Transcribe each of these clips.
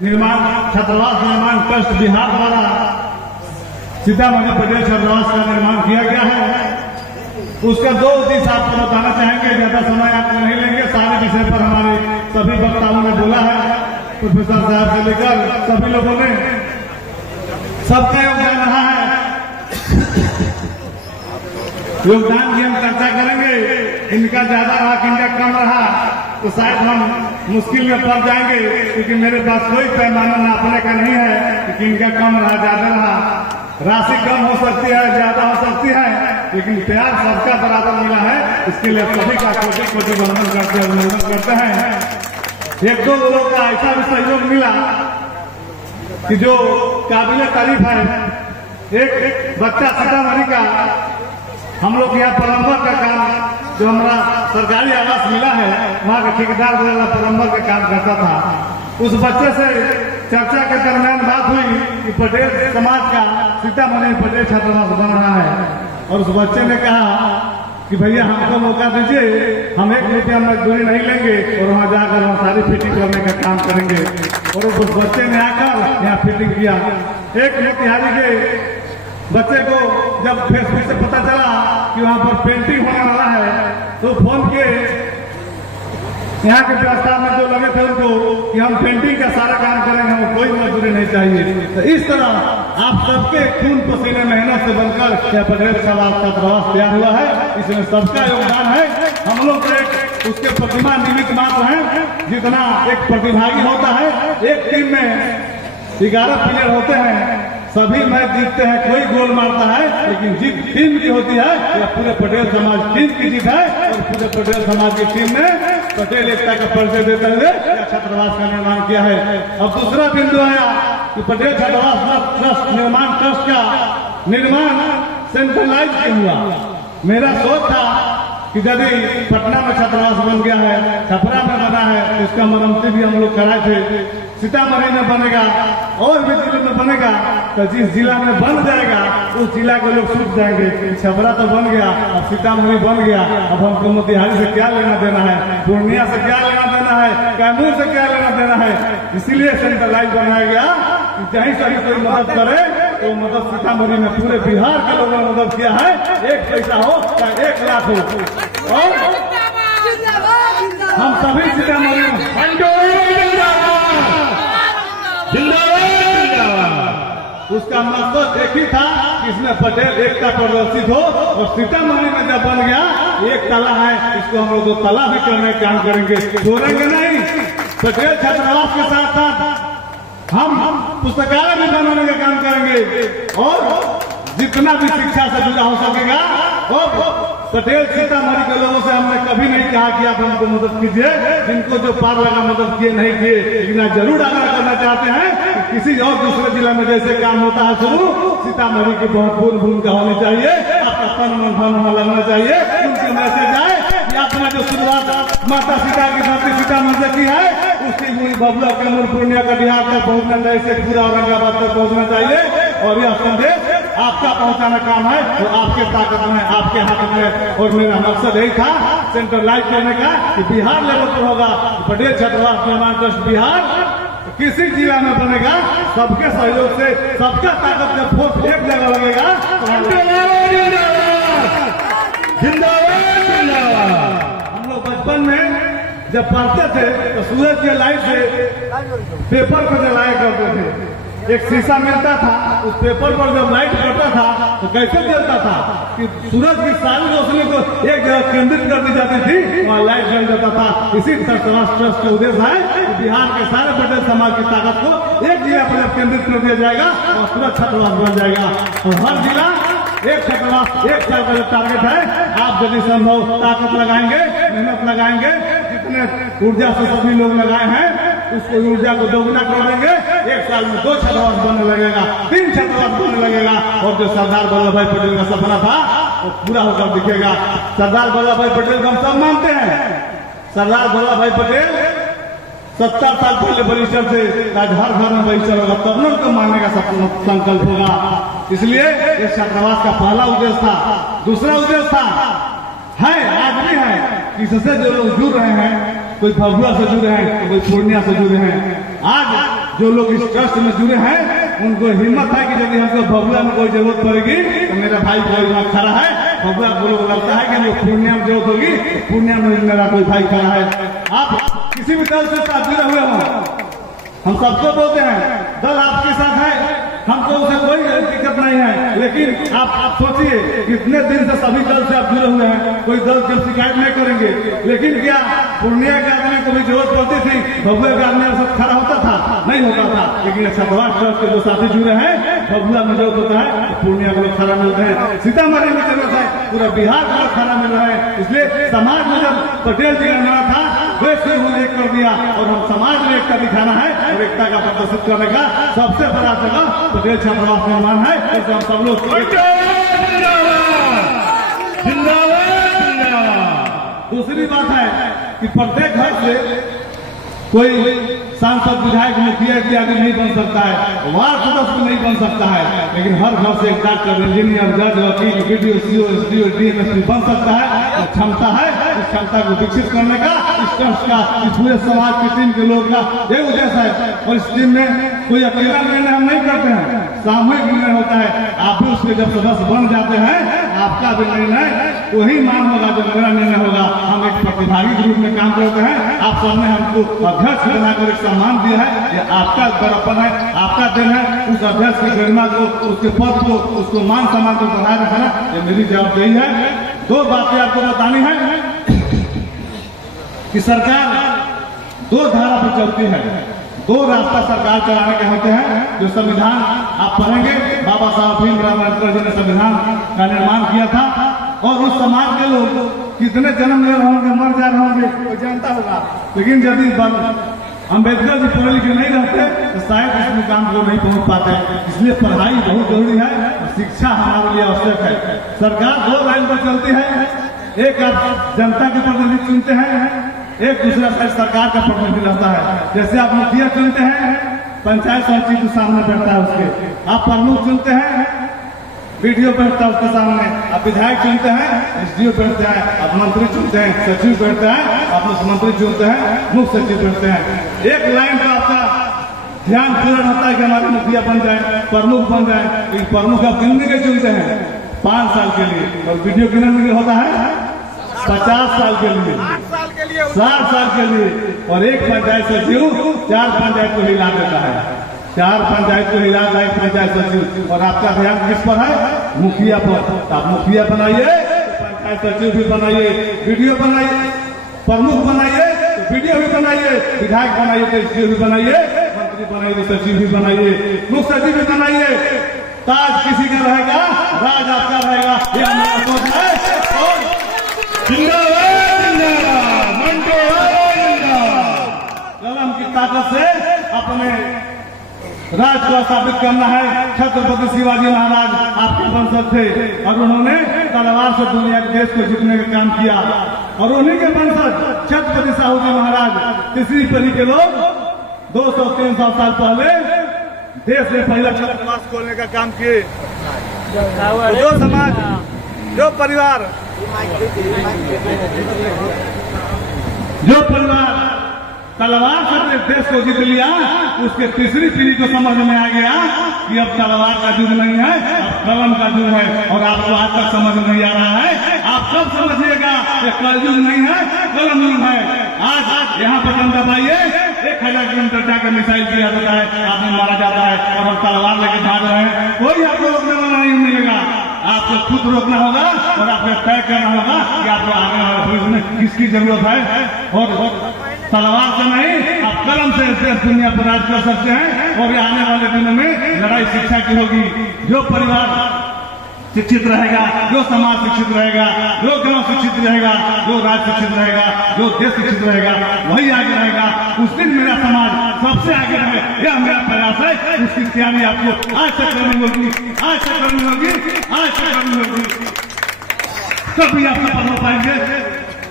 निर्माण छात्रावास निर्माण ट्रस्ट बिहार द्वारा सीतामढ़ी पटेल छात्रावास का निर्माण किया गया है। उसका दो उद्देश्य आपको बताना चाहेंगे, ज्यादा समय आप नहीं लेंगे। सारे विषय पर हमारे सभी वक्ताओं ने बोला है, प्रोफेसर साहब से लेकर सभी लोगों ने सबका योगदान रहा है। योगदान की हम चर्चा करेंगे, इनका ज्यादा रहा कि इनका कम रहा तो शायद हम मुश्किल में पड़ जाएंगे, क्योंकि मेरे पास कोई पैमाना नापने का नहीं है कि इनका कम रहा ज्यादा रहा। राशि कम हो सकती है, ज्यादा हो सकती है, लेकिन प्यार सबका बराबर मिला है। इसके लिए सभी का कोटि कोटि वंदन करते हैं, अभिनंदन करते हैं। एक दो लोगों का ऐसा भी सहयोग मिला कि जो काबिल तारीफ है। एक बच्चा सीतामढ़ी का हम लोग यहाँ प्लम्बर का काम, जो हमारा सरकारी आवास मिला है, वहाँ का ठेकेदार द्वारा प्लम्बर का काम करता था। उस बच्चे से चर्चा के दरमियान बात हुई कि पटेल समाज का सीतामढ़ी पटेल छात्रावास बन रहा है, और उस बच्चे ने कहा कि भैया हमको मौका दीजिए, हम 1 रुपया मजदूरी नहीं लेंगे और वहाँ जाकर वहाँ सारी फिटिंग करने का काम करेंगे। और उस बच्चे ने आकर यहाँ फिटिंग किया। एक मोतिहारी के बच्चे को जब फेसबुक से पता चला कि वहाँ पर पेंटिंग होने वाला है, तो फोन के यहाँ के व्यवस्था में जो लगे थे उनको कि हम पेंटिंग का सारा काम करेंगे, हमें कोई मजदूरी नहीं चाहिए। तो इस तरह आप सबके खून पसीने मेहनत से बनकर यह पटेल छात्रावास तैयार हुआ है। इसमें सबका योगदान है। हम लोग एक उसके प्रतिमा निमित्त मात्र हैं। जितना एक प्रतिभागी होता है, एक टीम में 11 प्लेयर होते हैं, सभी मैच जीतते हैं, कोई गोल मारता है, लेकिन जीत टीम की होती है। यह पूरे पटेल समाज टीम की जीत है, और पूरे पटेल समाज की टीम ने पटेल एकता का परिचय देते हुए छात्रावास का निर्माण किया है। अब दूसरा बिंदु आया कि पटेल छात्रावास ट्रस्ट निर्माण ट्रस्ट का निर्माण सेंट्रलाइज क्यों हुआ। मेरा सोच था कि यदि पटना में छात्रावास बन गया है, छपरा में बना है, उसका मरम्मती भी हम लोग कराए थे। सीतामढ़ी में बनेगा और भी जिले में बनेगा, तो जिस जिला में बन जाएगा उस जिला के लोग सूझ जाएंगे। छपरा तो बन गया, अब सीतामढ़ी बन गया, अब हमको मोतिहारी से क्या लेना देना है, पूर्णिया से क्या लेना देना है, कैमूर से क्या लेना देना है। इसीलिए सेंट्रलाइज बनाया गया कि जहीं से भी कोई मदद करे तो मदद सीतामढ़ी में पूरे बिहार के लोगों ने मदद किया है। 1 पैसा हो चाहे 1 लाख हो, और हम सभी सीतामढ़ी उसका मकसद एक ही था कि इसमें पटेल एकता प्रदर्शित हो। और सीतामढ़ी में जब बन गया, 1 ताला है, इसको हम लोग 2 ताला भी करने का काम करेंगे, छोड़ेंगे नहीं। पटेल छात्रावास के साथ साथ हम पुस्तकालय भी बनाने का काम करेंगे, और जितना भी शिक्षा से जुड़ा हो सकेगा। और पटेल सीतामढ़ी के लोगों से हमने कभी नहीं कहा कि आप हमको मदद कीजिए, जिनको जो पार लगा मदद किए नहीं किए, लेकिन जरूर आग्रह करना चाहते हैं कि किसी और दूसरे जिला में जैसे काम होता है शुरू, सीतामढ़ी की महत्वपूर्ण भूमिका होनी चाहिए। आपका तन मन धन वहाँ लगना चाहिए। उनके मैसेज आए कि आपने जो शुरुआत माता सीता की धरती सीतामढ़ी से की है, उसकी बबुआ कैमूर पूर्णिया कटिहार तक पहुँचना चाहिए, पूरा औरंगाबाद तक पहुँचना चाहिए। और यह संदेश आपका पहुंचाना काम है, तो आपके ताकत में, आपके हाथ में। और मेरा मकसद यही था सेंट्रलाइज करने का कि बिहार लेवल पर होगा पटेल छात्रावास निर्माण ट्रस्ट बिहार, किसी जिला में बनेगा, सबके सहयोग से, सबका ताकत जब फोर्स एक जगह लगेगा तो हम लोग बचपन में जब पढ़ते थे तो सूरज के लाइट से पेपर को जलाया करते थे। एक शीशा मिलता था, उस पेपर पर जब लाइट पड़ता था तो कैसे जलता था कि सूरज की सारी रोशनी को एक जगह केंद्रित कर दी जाती थी, वहाँ लाइट जल जाता था। इसी छात्रावास ट्रस्ट का उद्देश्य है कि बिहार के सारे पटेल समाज की ताकत को एक जिला पर जब केंद्रित कर दिया जाएगा और पूरा छात्रावास बन जाएगा। और हर जिला एक छात्रावास 1 साल का जो टारगेट है, आप यदि संभव ताकत लगाएंगे, मेहनत लगाएंगे, जितने ऊर्जा से सभी लोग लगाए हैं उसको ऊर्जा को दोगुना कर देंगे। 1 साल में 2 छात्रावास बनने लगेगा, 3 छात्रावास बनने लगेगा, और जो सरदार वल्लभ भाई पटेल का सपना था वो पूरा होकर दिखेगा। सरदार वल्लभ भाई पटेल को हम सब मानते हैं। सरदार वल्लभ भाई पटेल 70 साल पहले बरिस्टर से आज हर घर में बरिस्टर होगा, तब न उनको मानने का संकल्प होगा। इसलिए इस छात्रावास का पहला उद्देश्य था। दूसरा उद्देश्य था आज भी है, इससे जो लोग जुड़ रहे हैं, कोई भभुआ से जुड़े हैं, कोई पूर्णिया से जुड़े हैं। आज जो लोग इस ट्रस्ट में जुड़े हैं उनको हिम्मत है कि यदि हमको भभुआ में कोई जरूरत पड़ेगी तो मेरा भाई कोई खड़ा है। भभुआ को लोग लगता है कि हमको पूर्णिया में जरूरत होगी, पूर्णिया में मेरा कोई भाई खड़ा है। आप किसी भी दल से साथ जुड़े हुए हो, हम सबको बोलते हैं दल आपके साथ है, हमको उसे कोई दिक्कत नहीं है। लेकिन आप सोचिए कितने दिन से सभी दल से आप जुड़े हुए हैं, कोई दल की शिकायत नहीं करेंगे। लेकिन क्या पूर्णिया के आदमी को भी जरूरत पड़ती थी, भभुआ के आदमी सब खड़ा होता था? नहीं होता था। लेकिन छतरवास ट्रस्ट के जो साथी जुड़े हैं, भभुआ में जरूरत होता है तो पूर्णिया के लोग खड़ा मिलते हैं, सीतामढ़ी में जरूरत है पूरा बिहार का खड़ा मिल रहा है। इसलिए समाज में जब पटेल जी का नारा था वैसे उन्होंने एक कर दिया और हम समाज में एकता दिखाना है और एकता का प्रदर्शित करने का सबसे बड़ा जगह पटेल छात्रावास निर्माण है। ऐसे हम सब लोग दूसरी बात है कि प्रत्येक घर से कोई सांसद विधायक मुखिया इत्यादि नहीं बन सकता है, वार्ड सदस्य नहीं बन सकता है, लेकिन हर घर से एक डॉक्टर, इंजीनियर, जज, वकील, बीडीओ, सीओ, एसडीओ, डीएमएसपी बन सकता है। क्षमता है, इस क्षमता को विकसित करने का, इस ट्रस्ट का, इस पूरे समाज की टीम के लोग का ये उद्देश्य है। और इस टीम में कोई अकेला निर्णय हम नहीं करते हैं, सामूहिक निर्णय होता है। आप भी उसके जब सदस्य बन जाते हैं, आपका भी निर्णय वही मान होगा जो मेरा निर्णय होगा। हम एक प्रतिभागी के रूप में काम करते हैं। आप सबने हमको अध्यक्ष बनाकर एक सम्मान दिया है, ये आपका बड़प्पन है, आपका दिन है। उस अध्यक्ष की गरिमा को, उसके पद को, उसको मान सम्मान को बनाए रखना ये मेरी जवाबदेही है। दो बातें आपको बतानी है कि सरकार दो धारा पर चलती है, दो रास्ता सरकार चलाने के होते हैं। जो संविधान आप पढ़ेंगे, बाबा साहब भीमराव अम्बेडकर जी ने संविधान का निर्माण किया था और उस समाज के लोग कितने जन्म ले रहे होंगे, मर जा रहे होंगे, कोई जानता होगा। लेकिन यदि अम्बेडकर जी पढ़े लिखे नहीं रहते तो शायद इस मुकाम को नहीं पहुंच पाते। इसलिए पढ़ाई बहुत जरूरी है, शिक्षा हमारे लिए आवश्यक है। सरकार दो लाइन पर चलती है, एक आप जनता के प्रतिनिधि चुनते हैं, एक दूसरा साइड सरकार का प्रतिनिधि रहता है। जैसे आप मुखिया चुनते हैं, पंचायत सचिव के सामने बैठता है उसके, आप प्रमुख चुनते हैं, बीडीओ बैठता है उसके सामने, आप विधायक चुनते हैं, एसडीओ बैठते हैं, आप मंत्री चुनते हैं, सचिव बैठते हैं, आप मुख्यमंत्री चुनते हैं, मुख्य सचिव बैठते हैं। एक लाइन का आपका ध्यान पूर्ण होता है कि हमारे मुखिया बन जाए, प्रमुख बन जाए। लेकिन प्रमुख आप कितने के चुनते हैं? 5 साल के लिए, और वीडियो कितने के होता है? 50 साल के लिए, 60 साल के लिए। और एक पंचायत सचिव 4 पंचायत को हिला देता है, 4 पंचायत को हिला देता है पंचायत सचिव। और आपका ध्यान किस पर है? मुखिया पर। आप मुखिया बनाइए, पंचायत सचिव भी बनाइए, वीडियो बनाइए, प्रमुख बनाइए तो वीडियो भी बनाइए, विधायक बनाइए तो एसडीओ भी बनाइए, मंत्री बनाइए तो सचिव भी बनाइए, मुख्य सचिव भी बनाइए। ताज किसी का रहेगा, राज आपका रहेगा, ये हमारा सोच है। कलम की ताकत से अपने राज को स्थापित करना है। छत्रपति शिवाजी महाराज आपके वंशज थे और उन्होंने तलवार से दुनिया के देश को जीतने का काम किया। और उन्हीं के वंशज छत्रपति साहू जी महाराज तीसरी पीढ़ी के लोग 200-300 साल पहले देश में पहला छात्रावास खोलने का काम किए। जो समाज, जो परिवार तलवार से देश को जीत लिया, उसके तीसरी पीढ़ी को समझ में आ गया कि अब तलवार का युग नहीं है, अब कलम का युग है। और आपको आज तक समझ नहीं आ रहा है, आप सब समझिएगा कि कलयुग नहीं है, कलम युग है। आज यहाँ पर बटन दबाइए, 1000 किलोमीटर जाकर मिसाइल किया जाता है, आदमी मारा जाता है और हम तलवार लेके भाग रहे हैं। कोई आपको रोकने वाला नहीं मिलेगा, आपको खुद रोकना होगा और आपको तय करना होगा कि आपको आगे वाले भविष्य में किसकी जरूरत है। और तलवार से नहीं, आप कलम से देश दुनिया पर राज कर सकते हैं। और आने वाले दिनों में लड़ाई शिक्षा की होगी। जो परिवार शिक्षित रहेगा, जो समाज शिक्षित रहेगा, जो गांव शिक्षित रहेगा, जो राज्य शिक्षित रहेगा, जो देश शिक्षित रहेगा, वही आगे रहेगा। उस दिन मेरा समाज सबसे आगे रहे, यह मेरा प्रयास है। उसकी तैयारी आपको आज से करनी होगी, आज से करनी होगी, आज से करनी होगी, तभी आप सफल हो पाएंगे।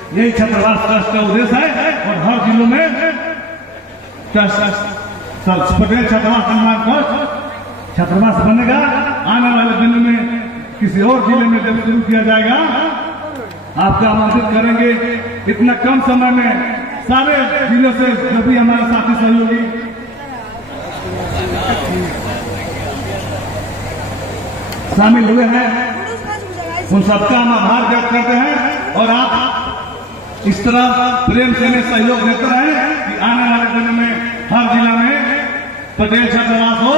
यही छत्रवास ट्रस्ट का उद्देश्य है। और हर जिलों में पटेल छत्रवास निर्माण ट्रस्ट छत्रवास बनेगा। आने वाले दिनों में किसी और जिले में जब शुरू किया जाएगा, आपका आमंत्रित करेंगे। इतना कम समय में सारे जिलों से जो भी हमारे साथी सहयोगी शामिल हुए हैं, उन सबका हम आभार व्यक्त करते हैं। और आप इस तरह प्रेम से सहयोग देते रहे कि आने वाले दिनों में हर जिला में पटेल छात्रावास हो।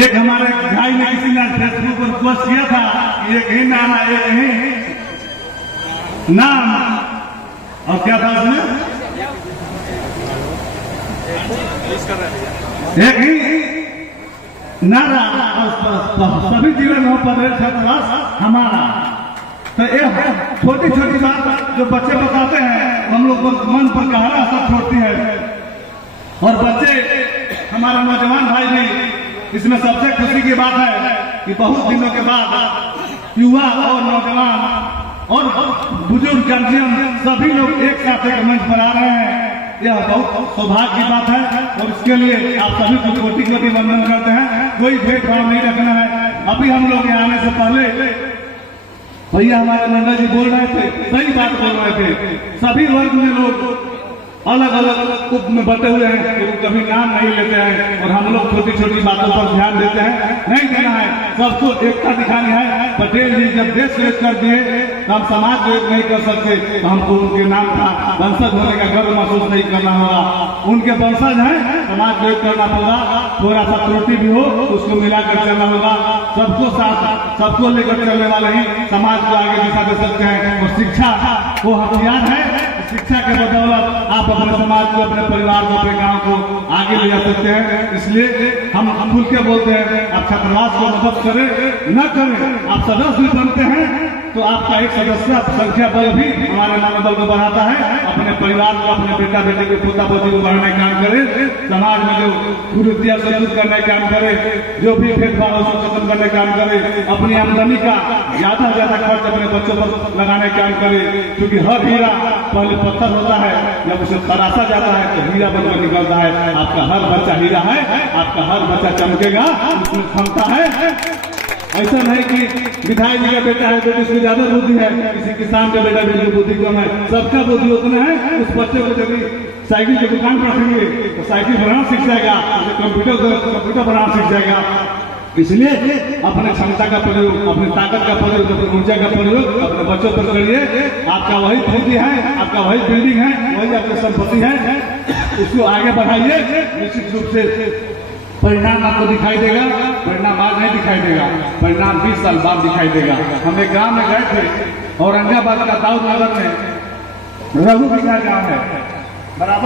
एक हमारे भाई ने किसी ने फेसबुक पर पोस्ट किया था कि एक ही नाम एक ही नाम, और क्या था उसमें, एक ही नारा, सभी जिले में हो पटेल छात्रावास हमारा। तो एक छोटी छोटी बात जो बच्चे बताते हैं हम लोग को मन पर गहरा असर छोड़ती है। और बच्चे हमारा नौजवान भाई भी, इसमें सबसे खुशी की बात है कि बहुत दिनों के बाद युवा और नौजवान और बुजुर्ग गार्जियन सभी लोग एक साथ एक मंच पर आ रहे हैं। यह बहुत सौभाग्य की बात है और इसके लिए आप सभी को कोटि कोटि वंदन करते हैं। कोई भेदभाव नहीं रखना है। अभी हम लोग यहाँ आने से पहले भैया हमारे मंडल जी बोल रहे थे, सही बात बोल रहे थे। सभी वर्ग में लोग अलग अलग उप में बटे हुए हैं, तो कभी नाम नहीं लेते हैं और हम लोग छोटी छोटी बातों पर ध्यान देते हैं। नहीं देना है, सबको एकता दिखानी है। पटेल जी जब देश एक कर दिए तो हम समाज को एक नहीं कर सकते, तो हमको उनके नाम का वंशज होने का गर्व महसूस नहीं करना होगा। उनके वंशज हैं, समाज को एक करना होगा। थोड़ा सा त्रुटि भी हो उसको मिलाकर चलना होगा। सबको साथ सबको लेकर चलने वाले ही समाज को आगे दिशा दे सकते हैं। और शिक्षा वो हथियार है, शिक्षा के बदौलत आप अपने समाज को, अपने परिवार को, अपने गांव को आगे ले जा सकते हैं। इसलिए हम खुल के बोलते हैं, आप छात्रावास को मदद करें न करें, आप सदस्य भी बनते हैं तो आपका एक सदस्य संख्या बल भी हमारे मनोबल को बढ़ाता है। अपने परिवार को, अपने बेटा बेटे को, पोता पोती को बढ़ाने का काम करे, समाज में जो कुरीतियां से दूर करने का काम करे, जो भी भेदभाव उसको खत्म करने का काम करे, अपनी आमदनी का ज्यादा से ज्यादा खर्च अपने बच्चों पर लगाने का काम करे। क्योंकि हर हीरा पहले पत्थर होता है, जब उसे तराशा जाता है तो हीरा बनकर निकलता है। आपका हर बच्चा हीरा है, आपका हर बच्चा चमकेगा, उसमें क्षमता है। ऐसा नहीं कि विधायक जी का बेटा है तो इसमें ज्यादा बुद्धि है, किसी किसान का बेटा भी बुद्धि कम है। सबका बुद्धि उतना है। उस बच्चे को जब साइकिल की दुकान पर रखेंगे तो साइकिल बनाना सीख जाएगा, कंप्यूटर बनाना सीख जाएगा। इसलिए अपने क्षमता का प्रयोग, अपनी ताकत का प्रयोग, अपनी ऊर्जा का प्रयोग अपने बच्चों पर करिए। आपका वही पूंजी है, आपका वही बिल्डिंग है, वही आपकी संपत्ति है, उसको आगे बढ़ाइए। निश्चित रूप से परिणाम आपको दिखाई देगा। परिणाम आज नहीं दिखाई देगा, परिणाम 20 साल बाद दिखाई देगा। हम एक गांव में गए थे, औरंगाबाद का दाऊद नगर में रघु बिहार गांव है, बराबर